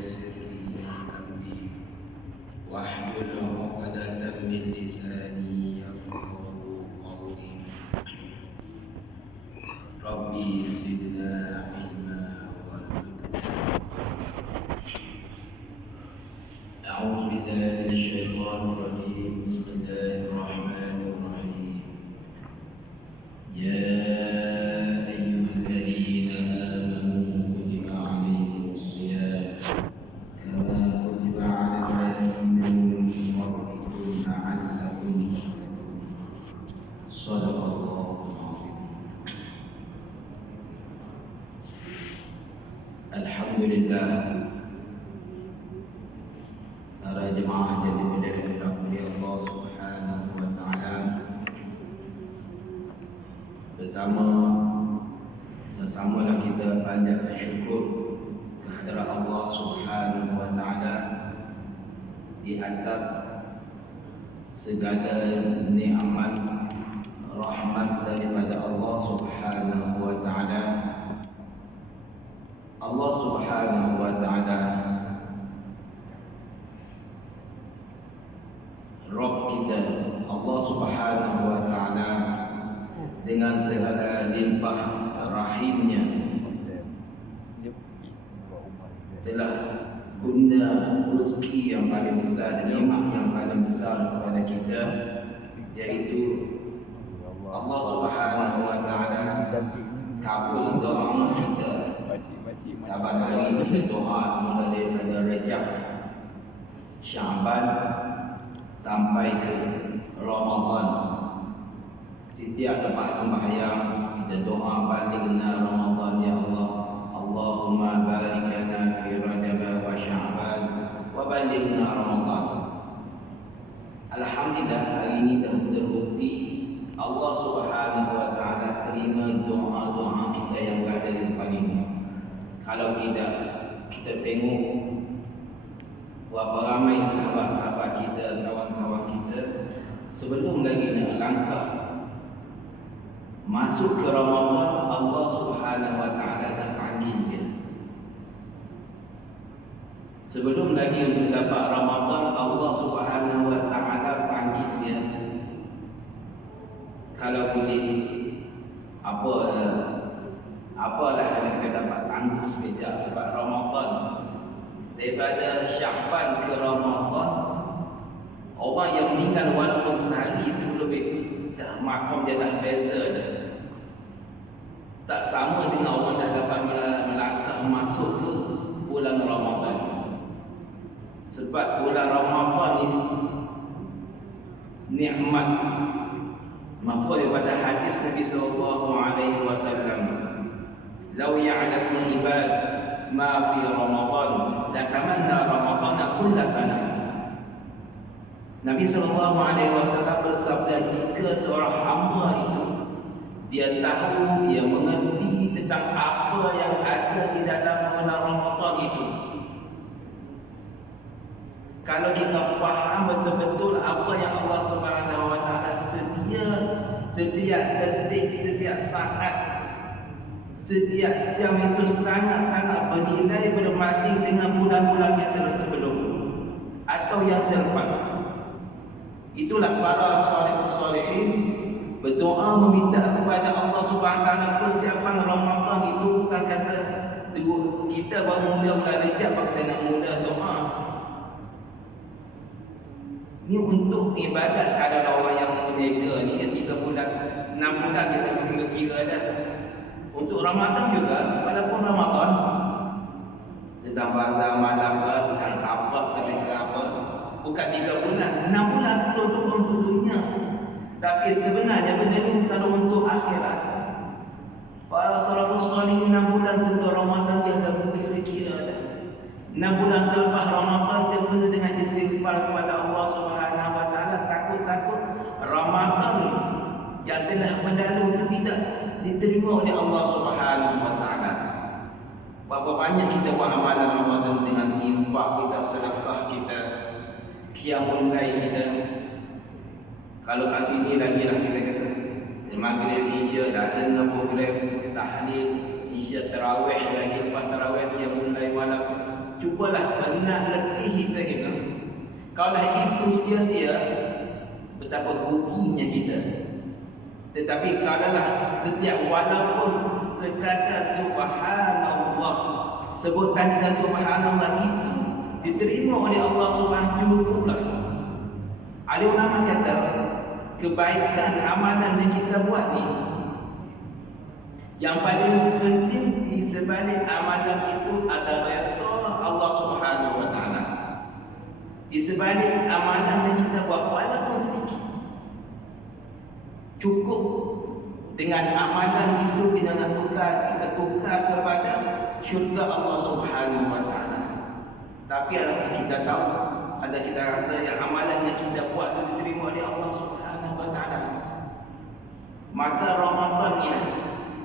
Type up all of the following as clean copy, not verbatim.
ويسر لي أمري واحلل عقدة من لساني يفقهوا قولي ربي زدنا علما وارزقنا أعوذ بالله من الشيطان الرجيم بسم الله الرحمن الرحيم يا أيها الذين آمنوا كتب عليكم الصيام كما كتب على الذين من قبلكم لعلكم تتقون صدق الله العظيم. Alhamdulillah, para jemaah yang dimuliakan oleh Allah Subhanahu wa taala. Pertama, sesamalah kita panjatkan syukur kehadirat Allah Subhanahu wa taala di atas segala nikmat rahmat daripada Allah Subhanahu wa taala. Allah Subhanahu wa taala Rabb kita, Allah Subhanahu wa taala dengan segala limpah rahimnya telah guna rezeki yang paling besar, nikmat yang paling besar kepada kita, yaitu Allah Subhanahu wa taala kabul doa kita. Saban hari kita doa mulai daripada Rajab, Syaban sampai ke Ramadan. Setiap lepas sembahyang kita doa balighna Ramadan ya Allah. Allahumma barik lana fi Rajab wa Syaban wa balighna Ramadan. Alhamdulillah, hari ini dah terbukti Allah Subhanahu wa taala terima doa-doa kita yang berada di depan ini. Kalau tidak, kita tengok berapa ramai sahabat-sahabat kita, kawan-kawan kita, sebelum lagi nak langkah masuk ke Ramadan, Allah Subhanahu wa taala dah panggil dia. Sebelum lagi untuk dapat Ramadan, Allah Subhanahu wa taala panggil dia. Kalau boleh, apalah yang kita dapat tangguh sekejap, sebab Ramadan daripada Syaban ke Ramadan, orang yang meninggal walaupun sehari sebelum itu dah makam dia dah beza dah. Tak sama dengan orang dah dapat melangkah masuk ke bulan Ramadan. Sebab bulan Ramadan ini nikmat mafhum pada hadis Nabi sallallahu alaihi wasallam, "Law ya'lamu al-ibad ma fi Ramadan la tamanna Ramadan kull sanah." Nabi sallallahu alaihi wasallam bersabda, jika seorang hamba itu dia tahu, dia mengerti tentang apa yang ada di dalam bulan Ramadan itu, kalau kita faham betul-betul apa yang Allah Subhanahu wa taala setiap detik, setiap saat, setiap jam itu sangat-sangat bernilai berbanding dengan bulan-bulan yang sebelum atau yang selepas. Itulah para salih-salihin berdoa meminta kepada Allah Subhanahu wa taala persiapan Ramadan itu bukan kata kita baru mula Rajab kita nak mula doa. Ini untuk ibadat. Kalau orang yang berniaga ni 3 bulan, 6 bulan kita kira-kira dah. Untuk Ramadan juga, walaupun Ramadan tentang bazar malam ke, tentang tabak ke, apa, bukan 3 bulan, 6 bulan sebelum tu untuk dunia. Tapi sebenarnya benda ni kalau untuk akhirat. Para salafus salih 6 bulan sebelum Ramadan dia dah kira-kira dah. 6 bulan selepas Ramadan dia penuh dengan istighfar kepada Allah Subhanahu wa taala, takut-takut Ramadan yang telah berlalu itu tidak diterima oleh Allah Subhanahu wa taala. Berapa banyak kita buat amalan Ramadan dengan infak kita, sedekah kita, qiyamul lail kita. Kalau kat sini lagi lah kita kata maghrib isya dah ada 6 program tahlil, isya tarawih lagi, lepas tarawih qiyamul lail malam. Cubalah kita kena. Kalau itu sia-sia, betapa ruginya kita. Tetapi kalaulah setiap walaupun sekadar subhanallah, sebutan kita subhanallah itu diterima oleh Allah Subhanahu cukuplah. Ada ulama kata kebaikan amalan yang kita buat ni, yang paling penting di sebalik amalan itu adalah redha Allah Subhanahu wa taala. Di sebalik amalan yang kita buat walaupun sedikit, cukup dengan amalan itu kita tukar kepada syurga Allah Subhanahu wa taala. Tapi adakah kita tahu, ada kita rasa yang amalan yang kita buat itu diterima oleh Allah Subhanahu wa taala? Maka Ramadan ni,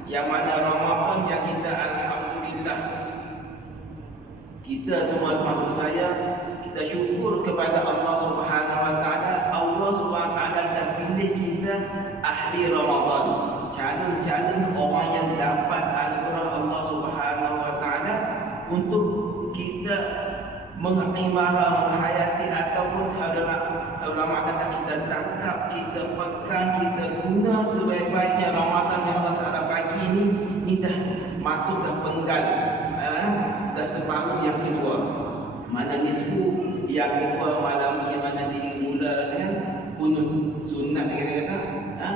yang mana Ramadan yang kita alhamdulillah, kita semua termasuk saya, kita syukur kepada Allah Subhanahu wa taala. Allah Subhanahu wa taala dah pilih kita ahli Ramadan, calon-calon orang yang dapat anugerah Allah Subhanahu wa taala untuk kita mengimarah, menghayati, ataupun ulama kata kita tangkap, kita pegang, kita guna sebaik-baiknya Ramadan yang Allah Ta'ala bagi ni dah masuk dah penggal, dah separuh yang kedua. Mana nisfu yang kedua, malam yang mana dimulakan kunut sunat kata-kata,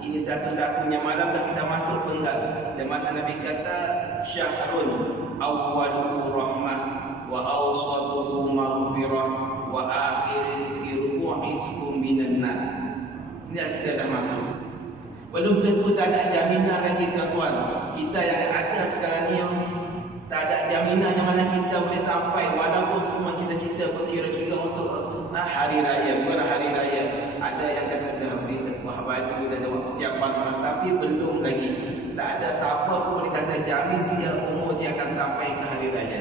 ini satu-satunya malam dah kita masuk penggal. Dan mana Nabi kata syahrul awwaluhu rahmah wa awsatuhu maghfirah wa akhiruhu iskum minan nar. Ini kita dah masuk. Belum tentu tak ada jaminan lagi tuan. Kita yang ada sekarang ni tak ada jaminan yang mana kita boleh sampai, walaupun semua cita-cita berkira-kira untuk hari raya, bukan hari raya. Ada yang kata dah beri buah baju, dah ada persiapan, tapi belum lagi. Tak ada siapa pun boleh kata jamin dia umur dia akan sampai ke hari raya.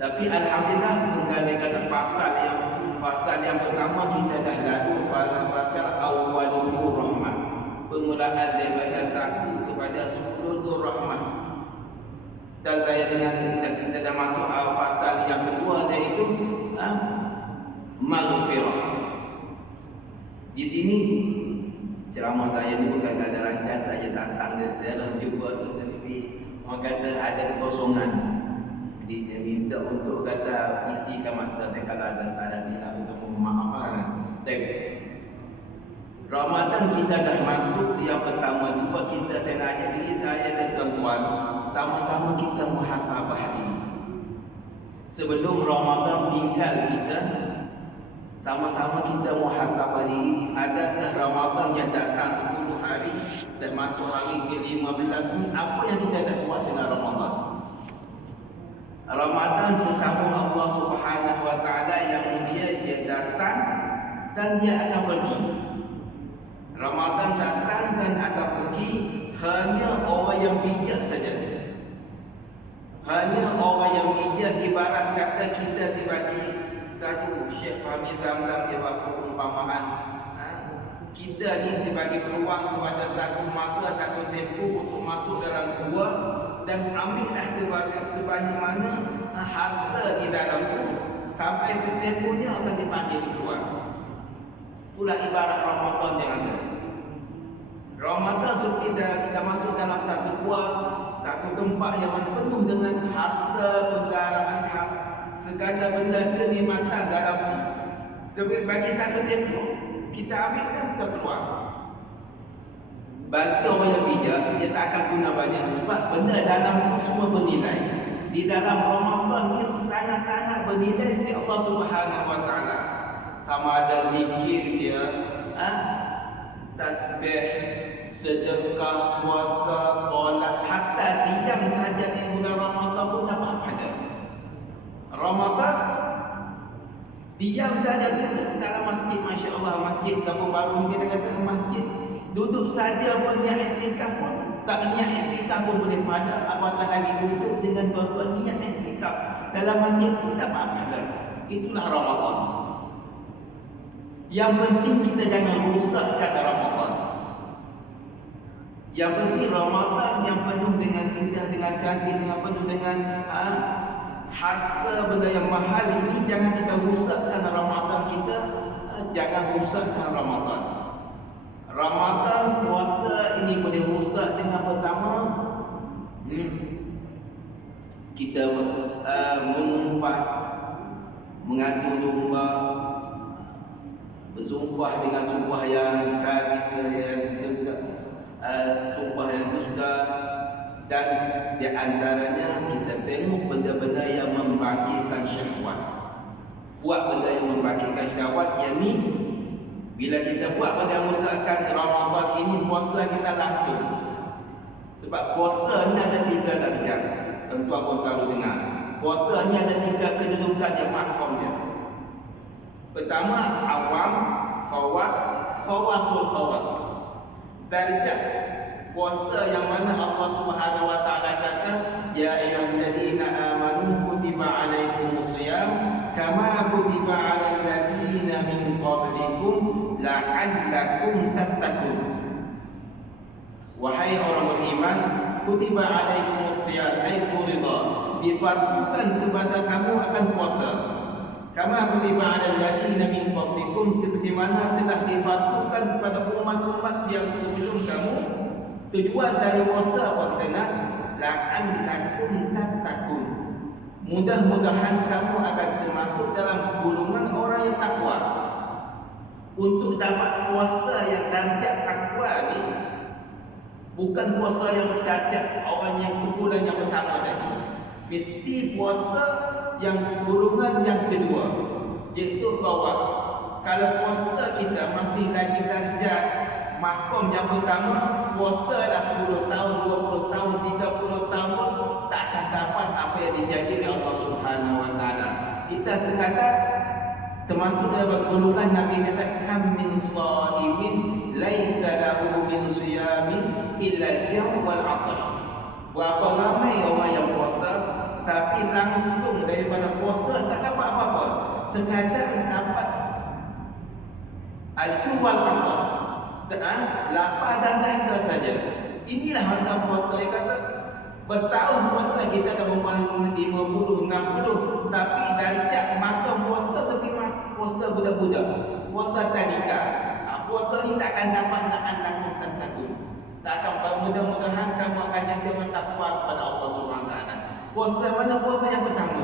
Tapi alhamdulillah, menggalakkan pasal yang pertama kita dah lalu, pasal awwaluhu rahmah, permulaan daripada 1 kepada 10 rahmah. Dan saya dengan kita dah masuk pasal yang kedua, iaitu maghfirah. Di sini ceramah saya ni bukan ada rancang saja datang dalam jumpa tu, tapi orang kata ada kekosongan. Dia minta untuk kata isikan masa saya kalau ada salah silap untuk memaafkan. Ramadan kita dah masuk yang pertama. Cuba kita, saya nak ajak diri saya dan tuan-tuan, sama-sama kita muhasabah diri. Sebelum Ramadan tinggal kita, sama-sama kita muhasabah diri. Adakah Ramadan yang datang 10 hari dan masuk hari ke-15 ni, apa yang kita dah buat dengan Ramadan? Ramadan sesama Allah Subhanahu wa taala yang dia datang dan dia akan pergi. Ramadan datang dan akan pergi, hanya orang yang bijak saja. Hanya orang yang bijak, ibarat kata kita dibagi satu, Syekh Fahmi Zamzam dia buat perumpamaan. Kita ni dibagi peluang kepada satu masa, satu tempoh untuk masuk dalam gua dan ambillah sebanyak mana harta di dalam tu, sampai tempohnya akan dipanggil keluar. Itulah ibarat Ramadan yang ada. Ramadan seperti kita masuk dalam satu gua, satu tempat yang penuh dengan harta, pergaraan, segala benda kenikmatan dalam tu. Bagi satu tempoh, kita ambil dan kita keluar. Bagi orang yang bijak, dia tak akan guna banyak, sebab benda dalam itu semua bernilai. Di dalam Ramadan ni sangat-sangat bernilai si Allah Subhanahu wa taala. Sama ada zikir dia, tasbih, sedekah, puasa, solat, hatta diam saja di bulan Ramadan pun dapat pahala. Ramadan diam saja duduk dalam masjid, Masya Allah, masjid kampung baru kita kata masjid, duduk saja pun niat iktikaf pun, tak niat iktikaf pun boleh pada, apatah lagi duduk dengan tuan-tuan niat iktikaf dalam masjid pun dapat pahala. Itulah Ramadan. Yang penting kita jangan rusakkan Ramadan. Yang penting Ramadan yang penuh dengan indah, dengan cantik, dengan penuh dengan harta benda yang mahal ini jangan kita rusakkan Ramadan kita. Jangan rusakkan Ramadan. Ramadan puasa ini boleh rusak dengan pertama kita mengumpat, mengadu domba, bersumpah dengan sumpah yang sumpah yang dusta, dan di antaranya kita tengok benda-benda yang membangkitkan syahwat. Buat benda yang membangkitkan syahwat, yang ni bila kita buat benda yang merosakkan Ramadan ini, puasa kita langsung. Sebab puasa ni ada 3 darjah. Tuan-tuan pun selalu dengar. Puasa ni ada 3 kedudukan yang mahkamah dia. Pertama, awam, khawas, khawasul khawas. Darjah puasa yang mana Allah Subhanahu wa taala kata, ya ayyuhalladzina amanu kutiba alaikumus shiyam kama kutiba alal ladzina min qablikum la'allakum tattaqun. Wahai orang beriman, kutiba alaikumus shiyam ay furida, difardukan kepada kamu akan puasa. Kama kutiba alal ladzina min qablikum, seperti mana telah difardukan kepada umat-umat yang sebelum kamu. Tujuan dari puasa apa kita nak? La'allakum tattaqun. Mudah-mudahan kamu akan termasuk dalam golongan orang yang takwa. Untuk dapat puasa yang darjat takwa ni, bukan puasa yang darjat orang yang kumpulan yang pertama tadi. Mesti puasa yang golongan yang kedua, iaitu khawas. Kalau puasa kita masih lagi darjat mahkum yang pertama, puasa dah 10 tahun, 20 tahun, 30 tahun, tak akan dapat apa yang dijanji oleh Allah Subhanahu wa taala. Kita sekadar termasuk dalam golongan Nabi kata, kam min shaimin laisa lahu min siyamin illa jam wal atash. Berapa ramai orang yang puasa tapi langsung daripada puasa tak dapat apa-apa, sekadar dapat al-ju wal atash, lapar dan dahaga saja. Inilah makna puasa. Yang kata bertahun puasa kita dah umur 50, 60, tapi darjat makan puasa seperti puasa budak-budak, puasa tadika. Puasa ni tak akan dapat lakukan takut. Tak akan, mudah-mudahan kamu akan jadi bertakwa kepada Allah Subhanahu wa taala. Puasa mana? Puasa yang pertama.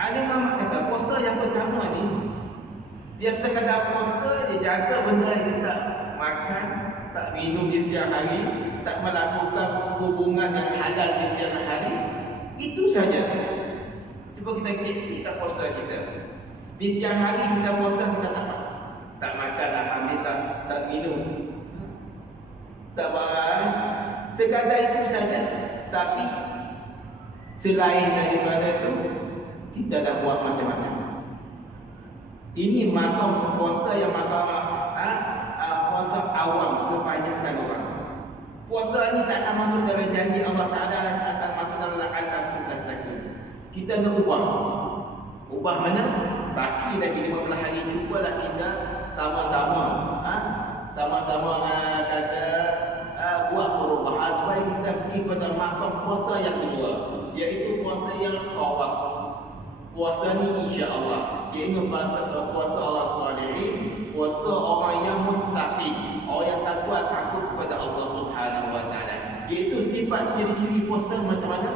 Ada mama kata puasa yang pertama ni dia sekadar puasa, dia jaga benda yang tak makan, tak minum di siang hari, tak melakukan hubungan yang halal di siang hari. Itu saja. Cuba kita kita puasa kita. Di siang hari kita puasa, kita tak makan, alhamdulillah, tak minum, tak barang, sekadar itu saja. Tapi selain daripada itu, kita dah buat macam-macam. Ini makam puasa yang makam puasa awam, kebanyakan orang. Puasa ini tak akan masuk dalam janji Allah Ta'ala, akan masuk dalam la'allakum tattaqun. Kita nak ubah mana? Baki lagi 15 hari, cubalah kita sama-sama kata buat perubahan supaya kita pergi pada makam puasa yang kedua, iaitu puasa yang khawas. Puasa ni insya-Allah iaitu puasa orang salihin, puasa orang yang muttaqi, orang yang takwa, takut kepada Allah Subhanahu wa taala. Iaitu sifat ciri-ciri puasa macam mana?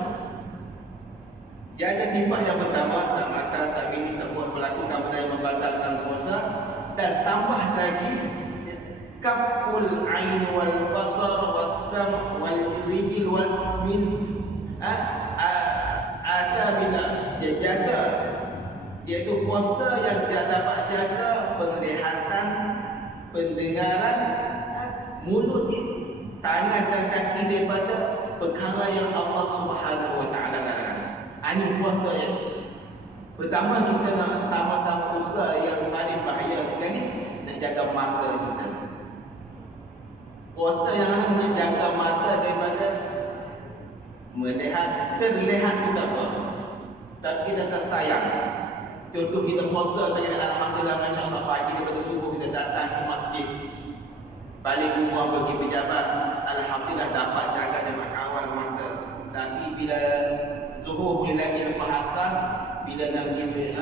Dia ada sifat yang pertama, tak makan, tak minum, tak buat melakukan benda yang membatalkan puasa, dan tambah lagi kaful ain wal basar was sam wal rijl wal min bila dia jaga, iaitu puasa yang dia dapat jaga penglihatan, pendengaran, mulut, tangan dan kaki daripada perkara yang Allah Subhanahu wa taala larang. Ini puasa yang pertama. Kita nak sama-sama usaha yang paling bahaya sekali, nak jaga mata kita. Puasa yang mana nak jaga mata daripada melihat, terlihat tidak apa, tapi kita tersayang. Contoh kita puasa saja, alhamdulillah, masya-Allah, pagi daripada subuh kita datang ke masjid, balik rumah pergi pejabat, alhamdulillah dapat jaga dan kawal mata. Tapi bila zuhur boleh lagi lepas asar, bila nak pergi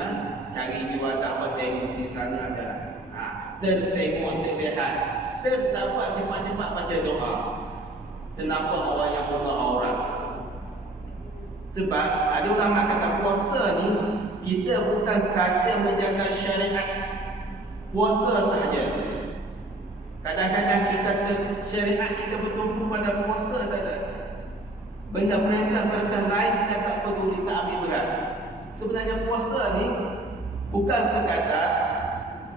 cari jual tak apa, tengok di sana ada. Tertengok, terlihat, terdapat cepat-cepat baca doa. Kenapa orang yang buka aurat? Sebab ada ulama kata puasa ni kita bukan saja menjaga syariat puasa sahaja. Kadang-kadang kita syariat kita bertumpu pada puasa saja. Benda perintah-perintah lain kita tak perlu kita ambil berat. Sebenarnya puasa ni bukan sekadar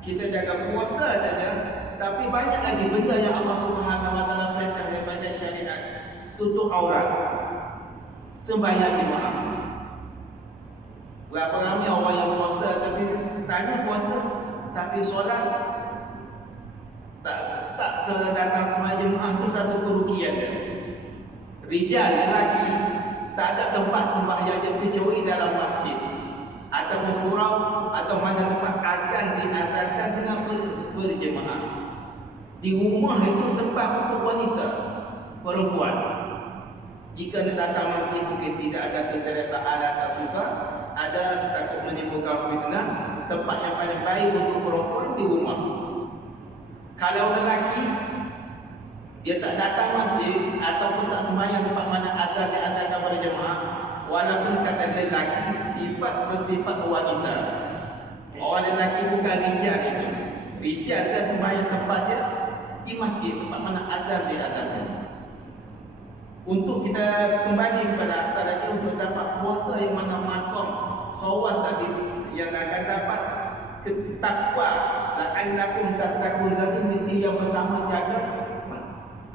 kita jaga puasa saja, tapi banyak lagi benda yang Allah Subhanahu Wa Taala perintah daripada syariat. Tutup aurat, sembahyang jemaah. Berapa ramai orang yang puasa tapi tanya puasa tapi solat tak solat datang sembahyang jemaah tu satu kerugian dia. Rijal lelaki tak ada tempat sembahyang dia kecuali dalam masjid ataupun surau atau mana tempat azan diazankan dengan berjemaah. Di rumah itu sempat untuk wanita perempuan. Jika dia datang masjid mungkin tidak ada keselesaan atau susah, ada takut menimbulkan fitnah, tempat yang paling baik untuk perempuan di rumah. Kalau lelaki dia tak datang masjid ataupun tak sembahyang tempat mana azan diazankan berjemaah, walaupun kata lelaki bersifat wanita. Orang lelaki bukan rijal itu. Rijal dia sembahyang tempat dia di masjid tempat mana azan diazankan. Untuk kita kembali kepada asal lagi untuk dapat puasa yang mana makom khawas tadi yang akan dapat ketakwa la'allakum tattaqun, tadi mesti yang pertama jaga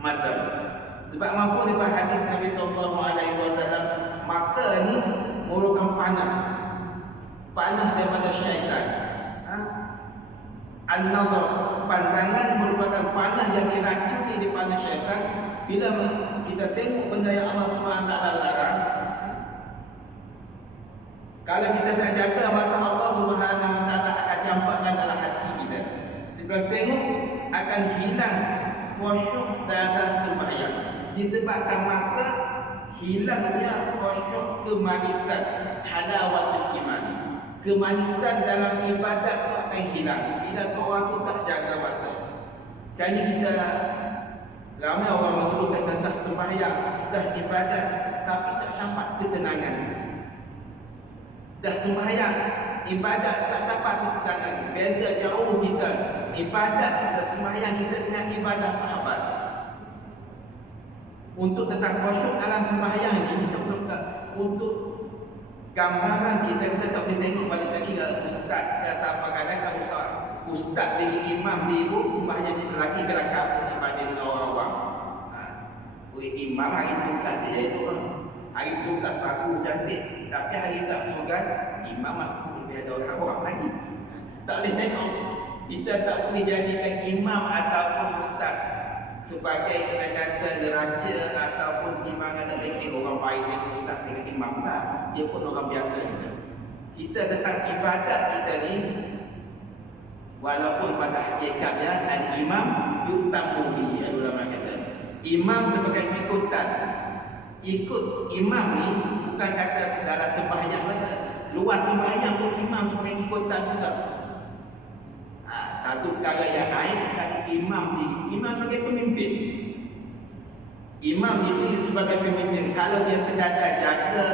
mata. Sebab mampu daripada hadis Nabi SAW, mata ni merupakan panah daripada syaitan. An-nazar, pandangan merupakan panah yang diracuni di panah syaitan. Bila kita tengok benda yang Allah SWT larang, kalau kita tak jaga, maka Allah SWT akan campakkan dalam hati kita. Sebab tengok akan hilang khusyuk dalam sembahyang. Disebabkan mata hilangnya khusyuk, kemanisan, halawatul iman. Kemanisan dalam ibadat itu akan hilang bila seorang itu tak jaga mata. Sekarang ni kita ramai orang mengeluhkan tentang sembahyang, dah ibadat tapi tak dapat ketenangan. Dah sembahyang, ibadat tak dapat ketenangan. Beza jauh kita ibadat kita sembahyang kita dengan ibadat sahabat. Untuk tentang khusyuk dalam sembahyang ini kita perlu untuk gambaran kita tak boleh tengok balik lagi ke ustaz ke siapa kadang ustaz dengan imam di ibu sembahyang dia lagi kelakar daripada dengan orang awam. Imam hari tugas dia itu hari tugas aku cantik, tapi hari tak tugas imam masih lebih ada orang awam lagi. Tak boleh tengok. Kita tak boleh jadikan imam ataupun ustaz sebagai kata neraca ataupun timbangan rezeki orang baik dengan ustaz dengan imam tak. Dia pun orang biasa juga. Kita tentang ibadat kita ni, walaupun pada hakikatnya al-imam yuktamu bihi, ulama kata imam sebagai ikutan. Ikut imam ni bukan kata segala sembahyang mana, luar sembahyang pun imam sebagai ikutan juga. Satu perkara yang lain bukan imam sebagai pemimpin. Imam itu sebagai pemimpin, kalau dia sekadar jaga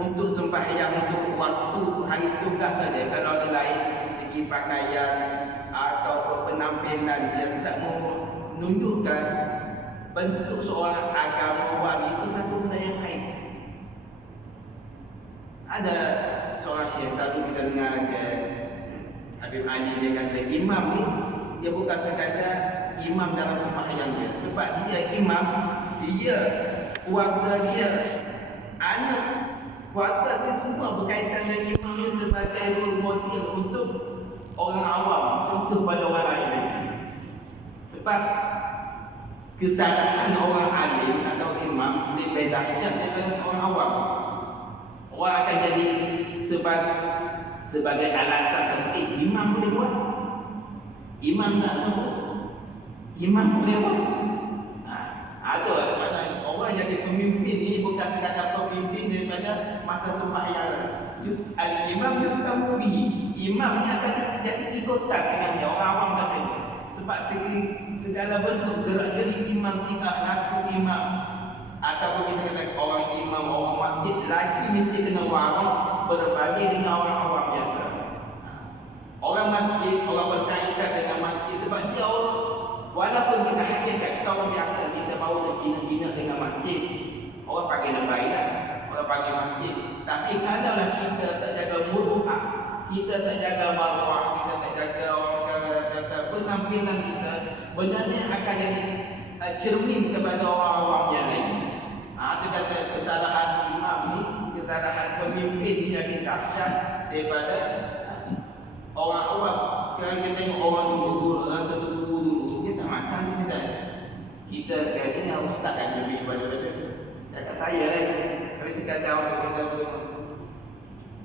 untuk sembahyang untuk waktu hari tugas saja, kalau orang lain segi pakaian atau penampilan dia tidak menunjukkan bentuk seorang agamawan, itu satu benda yang lain. Ada seorang syekh tadi kita dengar aja Habib Ali, dia kata imam ni dia bukan sekadar imam dalam sembahyang dia, sebab dia imam, dia keluarga dia, anak keluarga dia semua berkaitan dengan imam ni sebagai role model untuk orang awam, contoh pada orang lain. Sebab kesalahan orang alim atau imam lebih dahsyat daripada seorang awam. Orang akan jadi sebagai alasan imam boleh buat, imam tak tahu, imam boleh buat. Ada mana orang jadi pemimpin ni bukan sekadar pemimpin daripada masa sembahyang, Al-imam yuqtamu bihi. Imam ni akan jadi ikutan dengan dia. Orang awam katanya. Sebab segala bentuk gerak-gerik imam, tingkah laku imam, ataupun kita kata orang imam, orang masjid lagi mesti kena warok berbanding dengan orang awam biasa. Orang masjid, orang berkaitan dengan masjid sebab dia orang, walaupun kita hakikat kita orang biasa, kita bawa ke Cina dengan masjid, orang panggil nampak lah, orang panggil masjid. Tapi kalaulah kita tak jaga muru'ah, kita tak jaga marwah, kita tak jaga orang kata penampilan kita, benarnya akan jadi cermin kepada orang awam yang lain. Itu kata kesalahan imam ni, kesalahan pemimpin ni jadi dahsyat daripada orang awam. Kalau kita tengok orang dulu, dia tak makan, kita dah. Kita sekarang ni ustaz kan lebih pada cakap saya lah. Kalau sekadar orang kita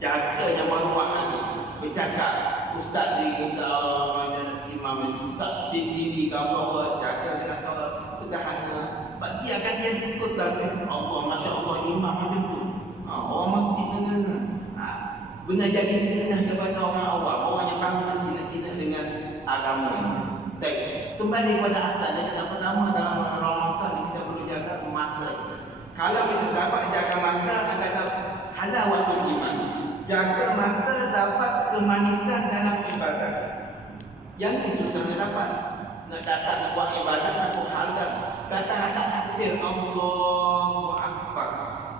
jaga yang maruah lagi, bercakap ustaz ni, ustaz imam ni tak sendiri kau suara, jaga dengan suara sederhana. Sebab dia akan jadi ikut dan Allah, Masya Allah imam macam tu. Orang masjid tu benar jadi fitnah kepada orang awam, orang yang bangun Cina-Cina dengan agama ini. Kembali kepada asal, yang pertama dalam Ramadan kita perlu jaga mata. Kalau kita dapat jaga mata, akan dapat halawatul iman. Jaga mata dapat kemanisan dalam ibadah. Yang ini susah nak dapat. Nak datang nak buat ibadah satu hal dan datang takbir Allahu Akbar.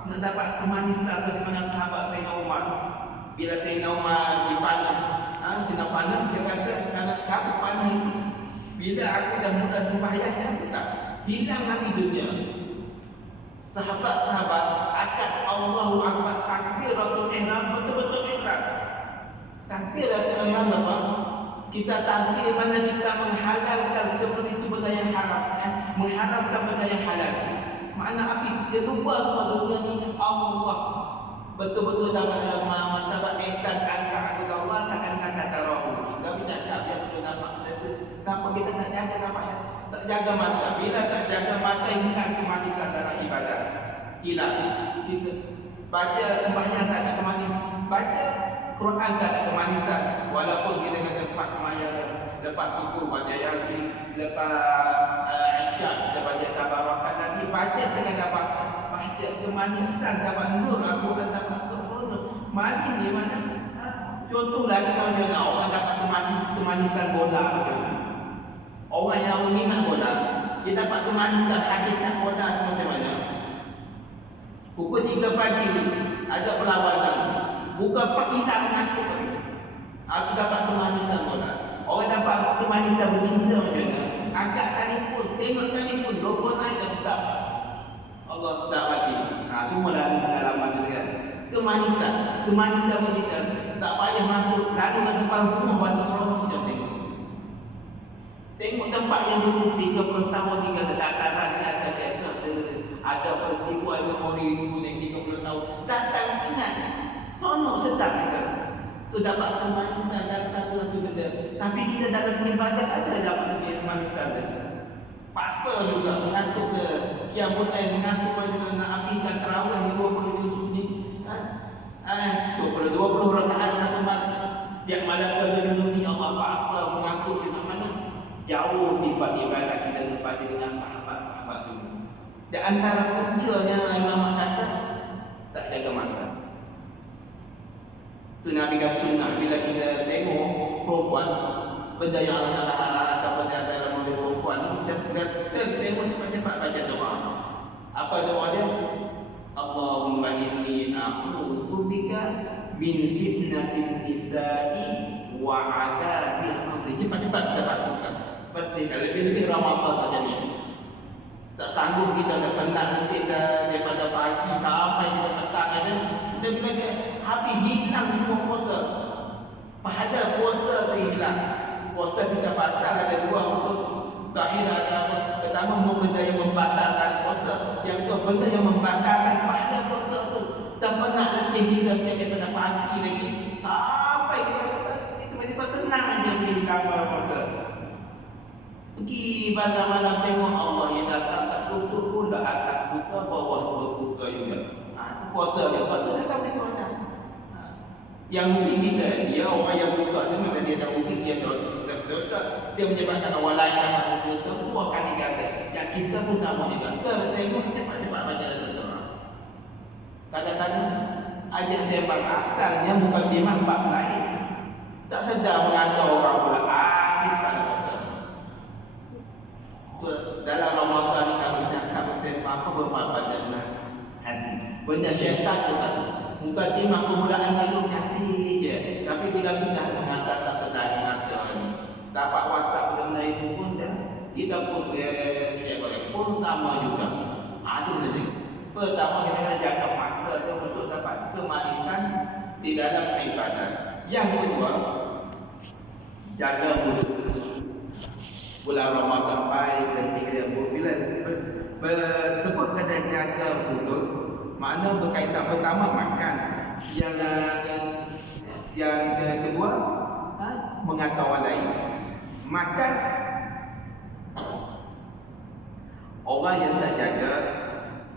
Nak dapat kemanisan sebagaimana sahabat Sayyidina Umar. Bila Sayyidina Umar dipanah, kena panah, dia kata kerana kamu panah itu, bila aku dah mula sembahyang cantik tak? Hilang lagi dunia. Sahabat-sahabat akan Allahu Akbar takbiratul ihram, betul-betul ihram. Takbiratul ihram apa? Kita takbir mana kita menghalalkan seperti itu benda yang haram, mengharamkan benda yang halal. Makna habis dia lupa semua dunia ni Allah. Betul-betul dapat martabat ihsan anta abudallah ka'annaka tarahu. Kita bercakap yang betul nampak itu. Kenapa kita tak jaga nampaknya? Tak jaga mata. Bila tak jaga mata, hilang kemanisan dalam ibadah. Hilang. Kita baca sembahyang tak ada kemanisan. Baca Quran tak ada kemanisan. Walaupun kita kata lepas sembahyang, lepas subuh baca Yasin, lepas Isya kita baca Tabarakat, nanti baca sekadar baca kemanisan dapat nur, aku akan dapat sempurna. Mani ni mana? Contohlah kita macam mana orang dapat kemanisan bola macam mana? Orang yang minat bola, dia dapat kemanisan hakikat bola macam mana? Pukul 3 pagi ada perlawanan, bukan pagi tak mengaku. Aku dapat kemanisan bola. Orang dapat kemanisan bercinta macam mana? Angkat telefon, tengok telefon, 20 naik ke sedap. Allah sedap hati. Semua dalam pengalaman dia. Kemanisan kita tak payah masuk lalu ke depan rumah baca selawat kita tengok. Tengok tempat yang dulu 30 tahun tinggal di dataran ni ada biasa ada peristiwa memori dulu yang 30 tahun. Datang ingat sonok sedap kita. Tu dapat kemanisan dan satu benda. Tapi kita dalam ibadat ada dapat kemanisan tadi. Pastor juga mengaku ke Qiyam Lail, mengaku pada nak habiskan tarawih 20 juz ni. 20 rakaat satu malam. Setiap malam satu juz ni Allah pastor mengaku ke mana? Jauh sifat ibadat kita daripada dengan sahabat-sahabat dulu. Di antara puncanya Imam kata tak jaga mata. Tu Nabi kata sunnah bila kita tengok perempuan benda yang Allah haram atau benda dalam mobil perempuan kita tengok cepat-cepat baca doa. Apa doa dia? Allahumma inni a'udzu bika min fitnatin nisa'i wa 'adzabil qabr. Cepat-cepat kita masukkan. Bersihkan lebih-lebih Ramadan macam ni. Tak sanggup kita dah penat nanti daripada pagi sampai kita petang ada. Bila habis hilang semua puasa. Pahala puasa tu hilang. Puasa kita batal ada dua unsur. Sahih ada apa? Pertama benda yang membatalkan puasa. Yang kedua benda yang membatalkan pahala puasa tu. Tak pernah nanti kita sampai pada pagi lagi. Sampai kita kata tiba-tiba senang aja beli kamar puasa. Pergi bazar malam tengok Allah yang datang tak tutup pula atas buka bawah buka juga. Puasa dia patut datang tengok dah. Yang rugi kita, dia orang yang buka tu memang dia dah rugi, dia dosa, dia menyebabkan orang lain dapat rugi semua kali ganda. Yang kita pun sama juga. Tengok cepat-cepat baca doa. Kadang-kadang ajak sembang asalnya bukan timah bab lain. Tak sedar mengajar orang pula habis pada dosa. Dalam Ramadan ni kalau cakap sembang apa berbahagianlah hati. Benda syaitan tu kan. Bukan timah permulaan dulu hati je. Tapi bila kita mengajar tak sedar mengajar ni. Dapat WhatsApp benda itu pun dah. Kita pun pun sama juga. Itu tadi. Pertama kita kena jaga mata tu untuk dapat kemanisan di dalam ibadat. Yang kedua, jaga mulut. Bulan Ramadan baik dan tidak bila sebut kata jaga mulut, makna berkaitan pertama makan. Yang kedua, mengata orang lain. Makan, orang yang tak jaga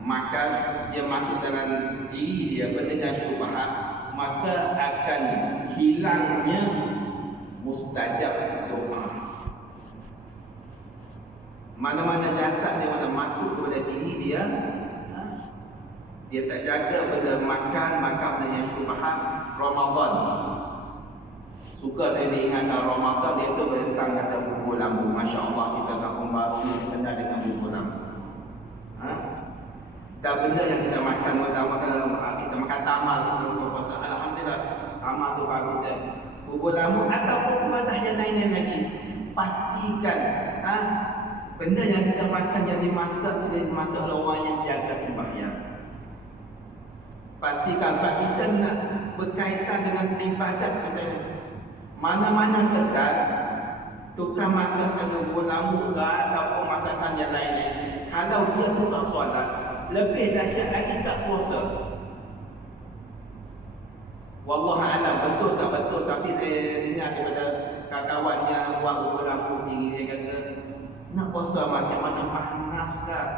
makan, dia masuk dalam diri dia dengan syubhat, maka akan hilangnya mustajab doa. Mana-mana dasar dia mana masuk kepada diri dia, dia tak jaga pada makan dengan syubhat. Ramadan, suka saya diingatkan Ramadan dia tu bertentang kata bubur lambu. Masya Allah, kita kampung baru ni kenal dengan bubur lambu. Dan benda yang kita makan, kita makan tamal sebelum puasa, alhamdulillah tamal tu bagus dan bubur lambu ataupun ibadah yang lain lagi. Pastikan benda yang kita makan yang dimasak sudah dimasak oleh orang yang jaga sembahyang. Pastikan Pak kita nak berkaitan dengan ibadat kita. Mana-mana kedai tukang masakan bubur lambu ataupun masakan yang lain-lain, kalau dia tukang solat, lebih dahsyat lagi tak puasa. Wallahualam betul tak betul, tapi saya dengar daripada kawan yang buat bubur lambu sendiri, dia kata nak puasa macam mana panas tak?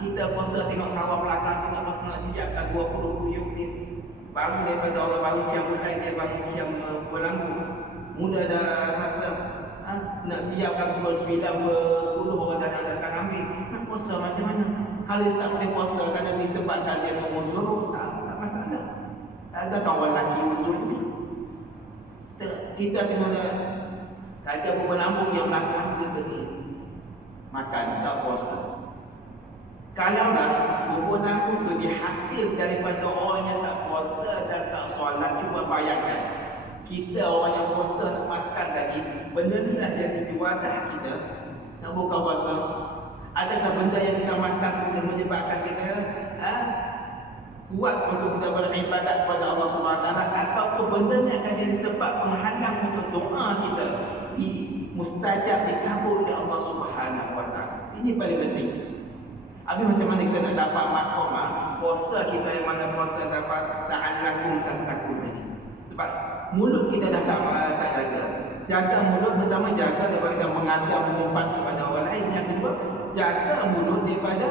Kita puasa tengok kawan belakang kita nak siapkan 20 kuyuk ni. Baru daripada orang baru yang mulai dia baru yang bubur lambu. Muda dah rasa nak siapkan pukul 9 10 orang dah datang ambil. Nak puasa macam mana? Kalau tak boleh puasa kerana disebabkan dia menguzur, tak masalah. Ada kawan lelaki uzur ni. Kita kena kaca bubur lambu yang belakang kita ni makan tak puasa. Kalau bubur lambu tu dihasil daripada orang yang tak puasa dan tak solat, cuba bayangkan kita orang yang puasa nak makan tadi, benda ni lah jadi wadah kita nak buka puasa. Adakah benda yang kita makan boleh menyebabkan kita kuat untuk kita beribadat kepada Allah SWT, ataupun benda ni akan jadi sebab penghalang untuk doa kita mustajab dikabul oleh Allah SWT. Ini paling penting. Habis macam mana kita nak dapat makom puasa kita yang mana puasa dapat la'allakum tattaqun tadi. Sebab mulut kita dah tak jaga. Jaga mulut pertama, jaga daripada mengajar menyimpan kepada orang lain. Yang kedua, jaga mulut daripada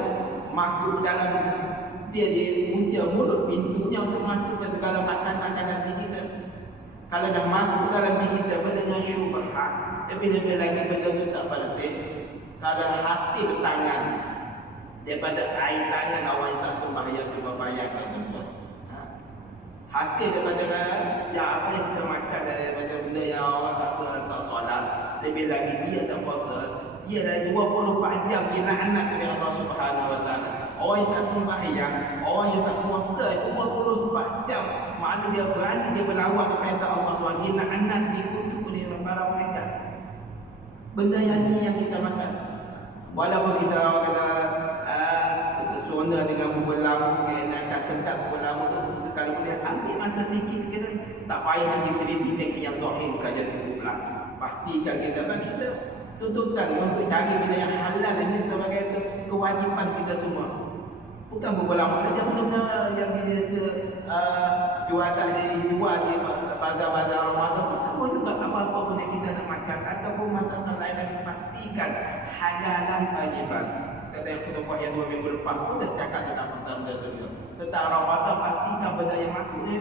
masuk dalam dia punca mulut, pintunya untuk masuk ke segala makanan dalam diri kita. Kalau dah masuk dalam diri kita dengan syubhat, lebih-lebih lagi benda itu tak bersih. Kalau hasil tangan daripada air tangan orang yang tak sembahyang, cuba bayangkan betul. Hasil daripada apa yang kita makan daripada benda yang orang tak solat, lebih lagi dia tak puasa, dia dah 24 jam dia laknat oleh Allah Subhanahu Wa Taala. Orang yang tak sembahyang, orang yang tak puasa itu 24 jam, maknanya dia berani dia berlawan perintah Allah SWT, dia laknat, dikutuk oleh para malaikat. Benda yang ni yang kita makan. Walaupun kita kata sona dengan bubur lambu, akan sedap bubur lambu tu, kalau boleh ambil masa sikit kita, tak payah lagi selidiki yang sahih saja cukuplah. Pastikan kita tuntutan untuk cari benda yang halal ini sebagai kewajipan kita semua. Bukan bubur lambu saja, benda yang juadah dijual di bazar-bazar Ramadan, semua juga apa-apa benda kita nak makan ataupun masakan lain lagi, pastikan halalan tayyiban. Kata yang khutbah yang 2 minggu lepas pun dah cakap tentang pasal benda tu. Tentang Ramadan, pastikan benda yang masuk ni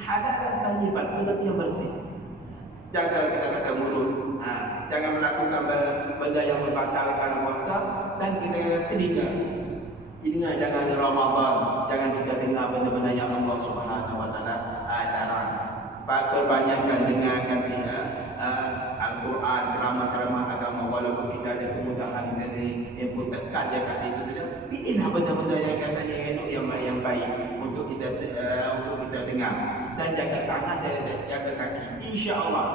halal dan tayyibat, benda yang bersih. Jaga kita kata mulut, jangan melakukan benda yang membatalkan puasa. Dan kita telinga jangan di Ramadan, jangan kita dengar benda-benda yang Allah Subhanahu Wa Taala larang. Perbanyakkan dengarkan Al-Quran, ceramah-ceramah agama, walaupun kita ada kemudahan dari input tekan dia kasih itu saja. Pilihlah benda-benda yang katanya elok, yang baik untuk kita dengar. Dan jaga tangan dan jaga kaki. Insya-Allah,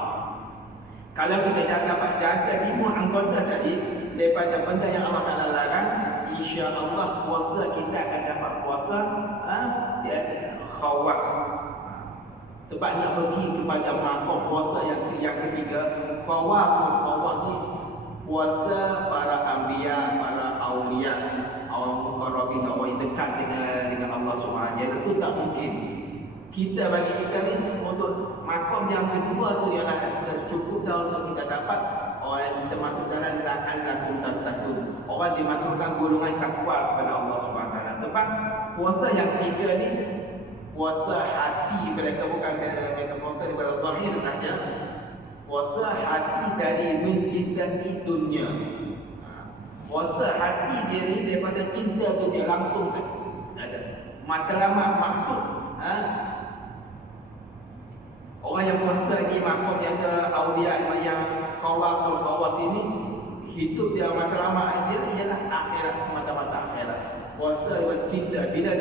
kalau kita jaga 5 anggota tadi daripada benda yang Allah Taala larang, insya-Allah puasa kita akan dapat puasa khawas. Sebab nak pergi kepada maqam puasa yang ketiga, khawas ni puasa para anbiya, para auliya, orang muqarrabin, orang yang dekat dengan Allah Subhanahu. Itu tak mungkin. Bagi kita ni untuk maqam yang kedua tu ialah cukup dah untuk kita dapat orang yang termasuk dalam la'allakum tattaqun. Orang dimasukkan golongan takwa kepada Allah Subhanahu Wa Taala. Sebab puasa yang ketiga ni puasa hati mereka, bukan mereka puasa daripada zahir saja. Puasa hati dari mencintai dunia. Puasa hati dia ni daripada cinta dunia langsung ada. Matlamat maksud. Orang yang puasa lagi maqam yang ada awliya yang khawas ini, hidup dia matlamat dia ialah akhirat, semata-mata akhirat. Puasa dengan cinta, bila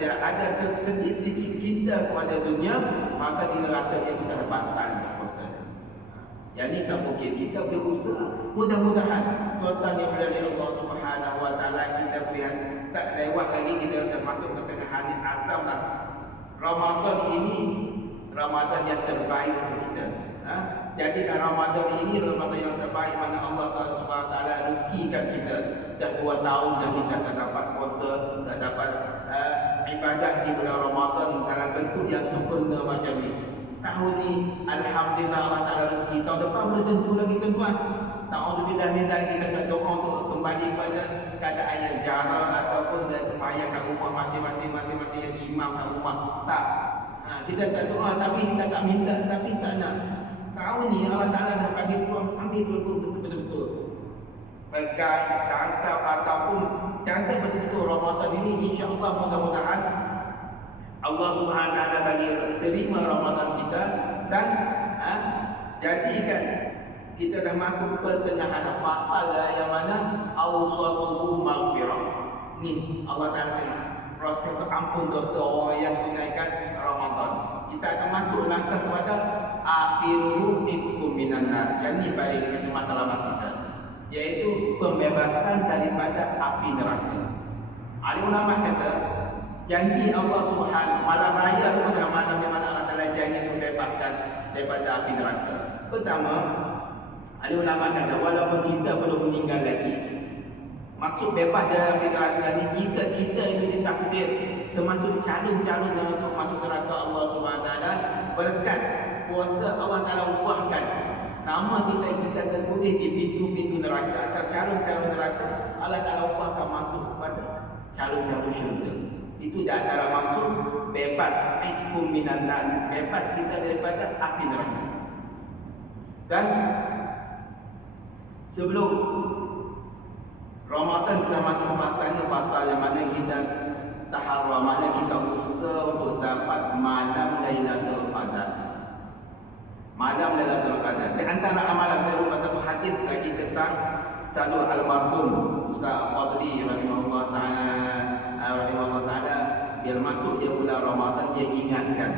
dia ada sedikit cinta kepada dunia, maka dia rasa dia sudah batal puasa. Yang ni tak mungkin. Kita berusaha, mudah-mudahan tuan-tuan yang berada Allah Subhanahu Wa Taala, kita lihat tak lewat lagi, kita dah masuk ke tengah hari asam dah. Ramadan ini Ramadan yang terbaik untuk kita. Jadi Ramadan ini Ramadan yang terbaik, mana Allah SWT rezekikan kita. Dah 2 tahun dah kita tak dapat puasa, tak dapat ibadat di bulan Ramadan dalam bentuk yang sempurna macam ni. Tahun ni alhamdulillah Allah Taala rezeki. Tahun depan boleh tentu lagi tuan-tuan. Ta'udzubillah min dzalik, kita tak doa untuk kembali pada keadaan yang jarang ataupun sembahyang kat rumah masing-masing yang imam kat rumah. Tak. Kita tak doa, tapi kita tak minta, tapi tak nak. Tahun ni Allah Taala dah bagi peluang, ambil betul-betul. Pegang, tangkap ataupun jaga betul-betul Ramadan ini. InsyaAllah mudah-mudahan Allah Subhanahu Taala bagi terima Ramadan kita. Dan jadikan kita dah masuk pertengahan pasal yang mana awsatuhu maghfirah. Ni Allah Taala proses ampun dosa orang yang tunaikan Ramadan. Kita akan masuk langkah kepada akhiru itqum minan nar. Yang ni baik dengan matlamat kita, iaitu pembebasan daripada api neraka. Alim ulama kata janji Allah Subhanahu malam raya itu adalah malam di mana Allah Taala janji untuk bebaskan daripada api neraka. Pertama, alim ulama kata walaupun kita belum meninggal lagi, maksud bebas dari api neraka ni, jika kita itu ditakdir termasuk calon-calon untuk masuk neraka Allah Subhanahu Taala, berkat puasa Allah Taala ubahkan nama kita tertulis di pintu-pintu neraka atau calon-calon neraka, Allah Taala ubahkan masuk kepada calon-calon syurga. Itu di antara maksud bebas itqum minan nar, bebas kita daripada api neraka. Dan sebelum Ramadan kita masuk fasa yang mana kita taharra, mana kita usaha untuk dapat malam Lailatul Qadar. Malam Lailatul Qadar. Di antara amalan saya lupa satu hadis lagi tentang satu almarhum Ustaz Fadli rahimahullah taala, dia masuk dia bulan Ramadan, dia ingatkan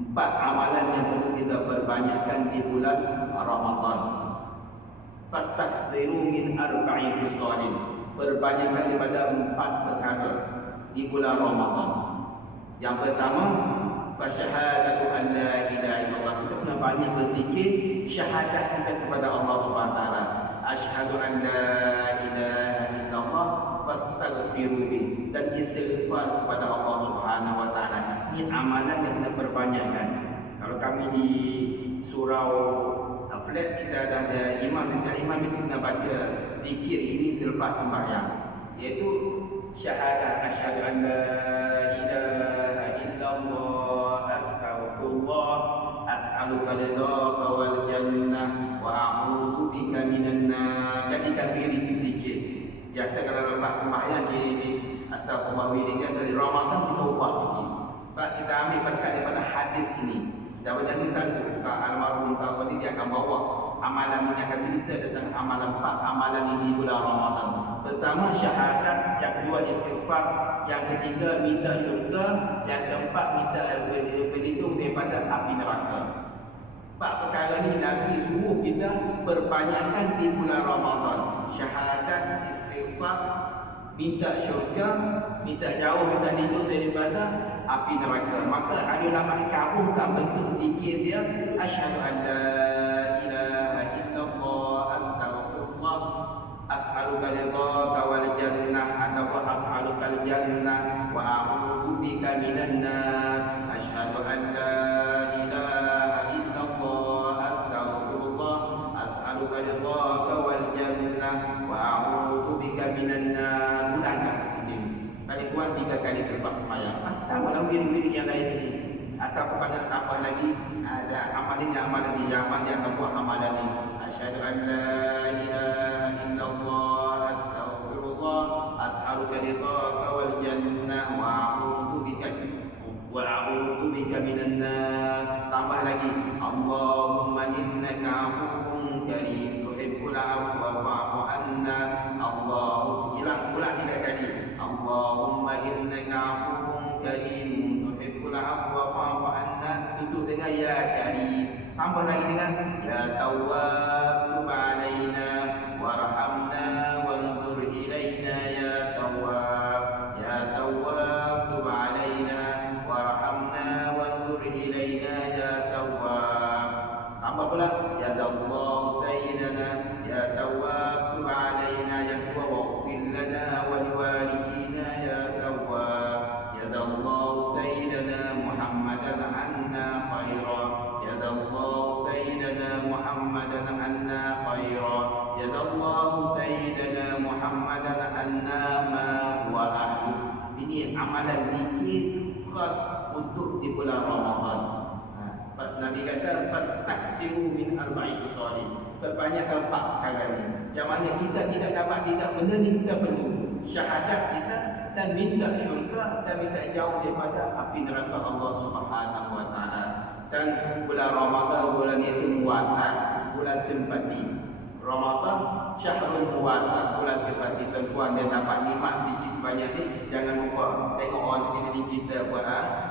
4 amalan yang perlu kita perbanyakkan di bulan Ramadan. Fastaghfiru min arba'in khisalin, perbanyakkan daripada 4 perkara di bulan Ramadan. Yang pertama, fasyahadatu an la ilaha illallah, kita kena banyak berzikir syahadat kita kepada Allah Subhanahu taala. Asyhadu an la ilaha illallah fastaghfiru bi, dan istighfar kepada Allah Subhanahu wa taala. Ini amalan yang kita perbanyakkan. Kalau kami di surau flat, kita ada imam mesti nak baca zikir ini selepas sembahyang, iaitu syahadat asyhadu an la ilaha illallah astaghfirullah as'aluka ridhaka wal jannah wa a'udzu bika minan nar. Jadikan diri itu zikir. Biasa kalau lepas sembahyang di astagfirullah wirid dari Ramadan kita ubah sikit. Pak kita ambil daripada hadis ini. Daripada misal Ustaz almarhum tadi dia akan bawa amalan ini, akan cerita tentang amalan 4 amalan ini bulan Ramadan. Pertama syahadat, yang kedua istighfar, yang ketiga minta syurga, yang keempat minta berlindung daripada api neraka. 4 perkara ini Nabi suruh kita perbanyakkan di bulan Ramadan. Syahadat, istighfar, minta syurga, minta jauh dan lindung daripada api neraka. Maka ada ulama kabulkan bentuk zikir dia, asyhadu an la ilaha illallah astaghfirullah as'aluka ridhaka wal jannah ataupun as'aluka al jannah wa a'udzu bika minan nar. Asyhadu an la ilaha illallah astaghfirullah as'aluka ridhaka wal jannah wa a'udzu bika minan nar. Mulanya kali kuat 3 kali terlepas sembahyang. Tambah dalam diri-diri yang lain ini. Atau kepada tambah lagi ada amalan di zaman yang akan buat amalan ini. Asyhadu an la ilaha illallah astaghfirullah as'aluka ridhaka wal jannah wa a'udzu bika minan nar. Tambah lagi Allahumma innaka 'afuwwun karim tuhibbul 'afwa fa'fu 'anna. Ulang 3 kali. Allahumma innaka 'afuwwun karim tuhibbul 'afwa fa'fu 'anna. Tutup dengan ya karim. Tambah lagi dengan ya tawwab tub 'alaina warhamna wanzur ilaina ya tawwab. Ya tawwab tub 'alaina warhamna wanzur ilaina ya tawwab. Tambah pula jazallahu sayyidana ya tawwab tub 'alaina ya tawwab lana wa liwalidina ya tawwab. Jazallahu sayyidana Muhammadan anna khaira. Jazallahu sayyidana Muhammadan anna khaira. Jazallahu sayyidana Muhammadan anna ma huwa ahlu. Ini amalan zikir khas untuk di bulan Ramadan. Nabi kata fastaghfiru min arba'i khisal. Perbanyakkan 4 perkara ini. Yang mana kita tidak dapat tidak benda ni kita perlu syahadat kita dan minta syurga dan minta jauh daripada api neraka Allah Subhanahu wa taala. Dan bulan Ramadan bulan itu muasat, bulan simpati. Ramadan syahrul muasat, bulan simpati. Tuan dia dapat nikmat sikit banyak ni, jangan lupa tengok orang sekeliling kita buat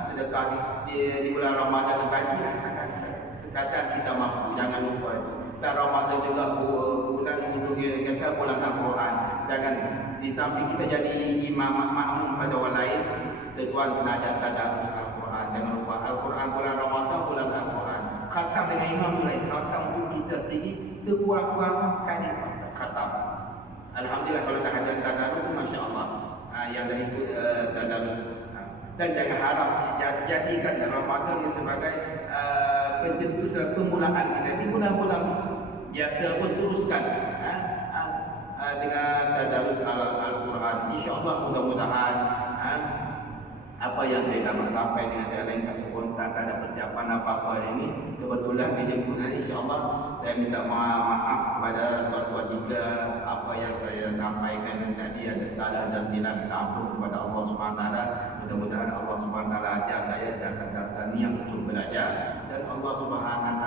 sedekah di bulan Ramadan bagilah sekadar kita mampu, jangan lupa itu. Dan Ramadan juga bulan untuk kita bulan Al-Quran. Jangan di samping kita jadi imam makmum pada orang lain, tuan kena ada tadarus Al-Quran. Jangan lupa Al-Quran bulan Ramadan bulan Al-Quran. Khatam dengan imam tu lain. Khatam untuk kita sendiri sekurang-kurang sekali khatam. Alhamdulillah kalau dah ada tadarus tu masya-Allah. Yang dah ikut tadarus. Dan jangan harap jadikan Ramadan ini sebagai pencetusan permulaan kita di bulan-bulan biasa pun teruskan dengan tadarus Al-Quran. InsyaAllah mudah-mudahan apa yang saya dapat sampai dengan cara lain spontan, tak ada persiapan apa-apa ini, kebetulan dijemput. InsyaAllah saya minta maaf kepada tuan-tuan jika apa yang saya sampaikan tadi ada salah dan silap, minta ampun kepada Allah SWT. Mudah-mudahan Allah SWT ajar saya dan kata niat untuk belajar, dan Allah SWT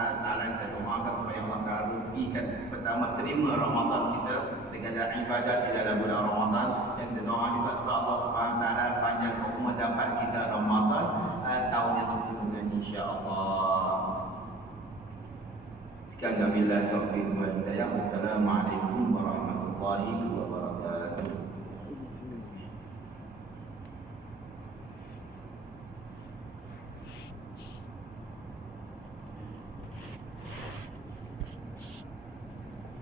kita doakan supaya Allah Ta'ala rezekikan pertama terima Ramadan kita, segala ibadat di dalam bulan Ramadan, dan kita doa juga supaya Allah SWT panjang umur dapat kita Ramadan tahun yang seterusnya insya-Allah. Sekian wabillahi taufiq wal hidayah. Wassalamualaikum warahmatullahi wabarakatuh.